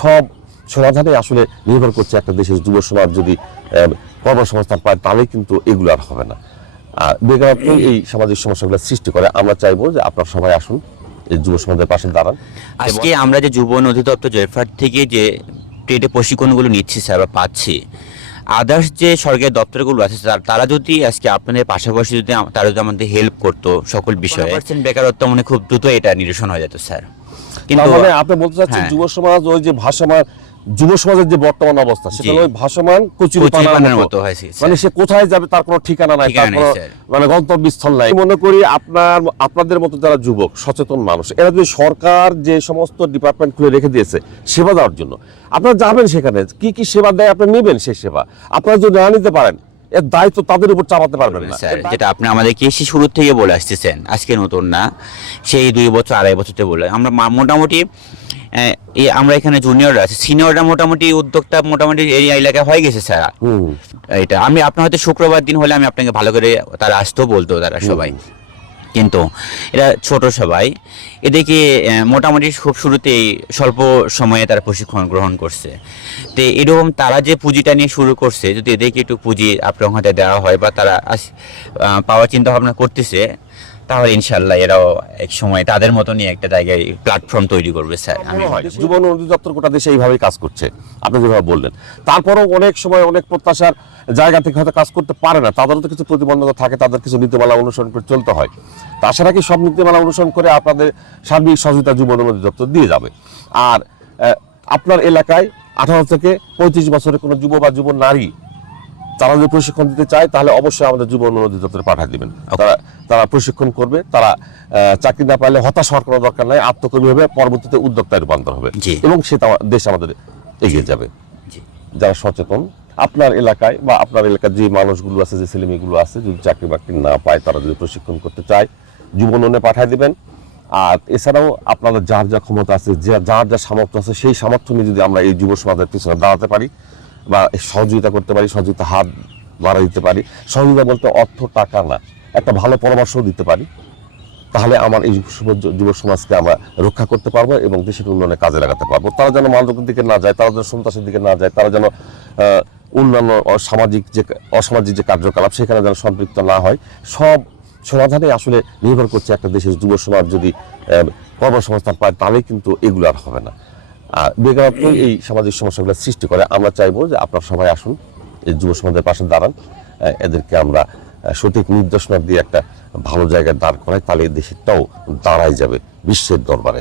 সব সমাধানে আসলে নির্ভর করছে একটা দেশের যুব সমাজ যদি কর্মসংস্থান পায়, তাহলেই কিন্তু এগুলো আর হবে না। আর বেকারত্ব এই সামাজিক সমস্যাগুলো সৃষ্টি করে। আমরা চাইবো যে আপনারা সবাই আসুন, এই যুব সমাজের পাশে দাঁড়ান। আজকে আমরা যে যুব অধিদপ্তর জয়ফ্রাট থেকে যে ট্রেডে প্রশিক্ষণগুলো নিচ্ছি স্যার বা পাচ্ছি, আদার্স যে সরকারি দপ্তরগুলো আছে স্যার, তারা যদি আজকে আপনাদের পাশাপাশি যদি তারা যদি আমাদের হেল্প করতো সকল বিষয়ে, বেকারত্ব মানে খুব দ্রুত এটা নিরসন হয়ে যেত স্যার। কিন্তু আপনি বলতে চাচ্ছেন যুব সমাজ ওই যে ভাসমান যুব সমাজের যে বর্তমান অবস্থা, সেটা ওই ভাসমান কচুরিপানার মতো হয়েছে। মানে সে কোথায় যাবে তার কোনো ঠিকানা নাই, তার কোনো মানে গন্তব্যস্থল নাই। মনে করি আপনাদের মতো যারা যুবক সচেতন মানুষ, এরা যদি সরকার যে সমস্ত ডিপার্টমেন্ট খুলে রেখে দিয়েছে সেবা দেওয়ার জন্য, আপনারা যাবেন সেখানে, কি কি সেবা দেয় আপনি নেবেন, সেই সেবা আপনারা যদি না নিতে পারেন এর দায়িত্ব তাদের উপর চাপাতে পারবেন না স্যার। যেটা আপনি আমাদেরকে শুরু থেকে বলে আসতেছেন, আজকে নতুন না, সেই 2 বছর 2.5 বছর থেকে বলে আমরা মোটামুটি আমরা এখানে জুনিয়ররা আছে, সিনিয়ররা মোটামুটি উদ্যোক্তা মোটামুটি এরিয়া এলাকায় হয়ে গেছে স্যার। এটা আমি আপনার হয়তো শুক্রবার দিন হলে আমি আপনাকে ভালো করে তারা আসতেও বলতো তারা সবাই, কিন্তু এরা ছোট সবাই। এদেরকে মোটামুটি খুব শুরুতেই স্বল্প সময়ে তারা প্রশিক্ষণ গ্রহণ করছে। তো এরকম তারা যে পুঁজিটা নিয়ে শুরু করছে, যদি এদেরকে একটু পুঁজি আপনার হাতে দেওয়া হয় বা তারা পাওয়ার চিন্তা ভাবনা করতেছে, তাহলে ইনশাল্লাহ এরাও এক সময় তাদের মতনই একটা জায়গায় প্ল্যাটফর্ম তৈরি করবে স্যার। আমি যুব অধিদপ্তর গোটা দেশে এইভাবেই কাজ করছে, আপনি যেভাবে বললেন। তারপরেও অনেক সময় অনেক প্রত্যাশার জায়গা থেকে হয়তো কাজ করতে পারে না, তাদেরও তো কিছু প্রতিবন্ধকতা থাকে, তাদের কিছু নীতিমালা অনুসরণ করে চলতে হয়। তা আশা রাখি সব নীতিমালা অনুসরণ করে আপনাদের সার্বিক সহযোগিতা যুব অধিদপ্তর দিয়ে যাবে। আর আপনার এলাকায় 18 থেকে 35 বছরের কোনো যুব বা যুব নারী তারা যদি প্রশিক্ষণ দিতে চায়, তাহলে অবশ্যই আমাদের যুব অধিদপ্তরে পাঠিয়ে দিবেন। তারা প্রশিক্ষণ করবে, তারা চাকরি না পাইলে হতাশ হওয়ার কোনো দরকার নাই, আত্মকর্মী হবে, পরবর্তীতে উদ্যোক্তায় রূপান্তর হবে এবং সে দেশ আমাদের এগিয়ে যাবে। যারা সচেতন আপনার এলাকায় বা আপনার এলাকার যে মানুষগুলো আছে, যে ছেলেমেয়েগুলো আছে, যদি চাকরি বাকরি না পায়, তারা যদি প্রশিক্ষণ করতে চায়, যুব উন্নয়নে পাঠিয়ে দিবেন। আর এছাড়াও আপনাদের যার যা ক্ষমতা আছে, যার যা সামর্থ্য আছে, সেই সামর্থ্য নিয়ে যদি আমরা এই যুব সমাজের পিছনে দাঁড়াতে পারি বা সহযোগিতা করতে পারি, সহযোগিতা হাত বাড়া দিতে পারি, সহযোগিতা বলতে অর্থ টাকা না, একটা ভালো পরামর্শও দিতে পারি, তাহলে আমার এই যুব সমাজকে আমরা রক্ষা করতে পারবো এবং দেশের উন্নয়নে কাজে লাগাতে পারবো। তারা যেন মাদকের দিকে না যায়, তারা যেন সন্ত্রাসের দিকে না যায়, তারা যেন অন্যান্য অসামাজিক যে কার্যকলাপ সেখানে যেন সম্পৃক্ত না হয়। সব সমাধানে আসলে নির্ভর করছে একটা দেশের যুব সমাজ যদি কর্মসংস্থান পায়, তাহলেই কিন্তু এগুলো আর হবে না। আর বেকারত্ব এই সামাজিক সমস্যাগুলো সৃষ্টি করে। আমরা চাইবো যে আপনারা সবাই আসুন, এই যুব সমাজের পাশে দাঁড়ান, এদেরকে আমরা সঠিক নির্দেশনা দিয়ে একটা ভালো জায়গায় দাঁড় করাই, তাহলে এই দেশটাও দাঁড়াই যাবে বিশ্বের দরবারে।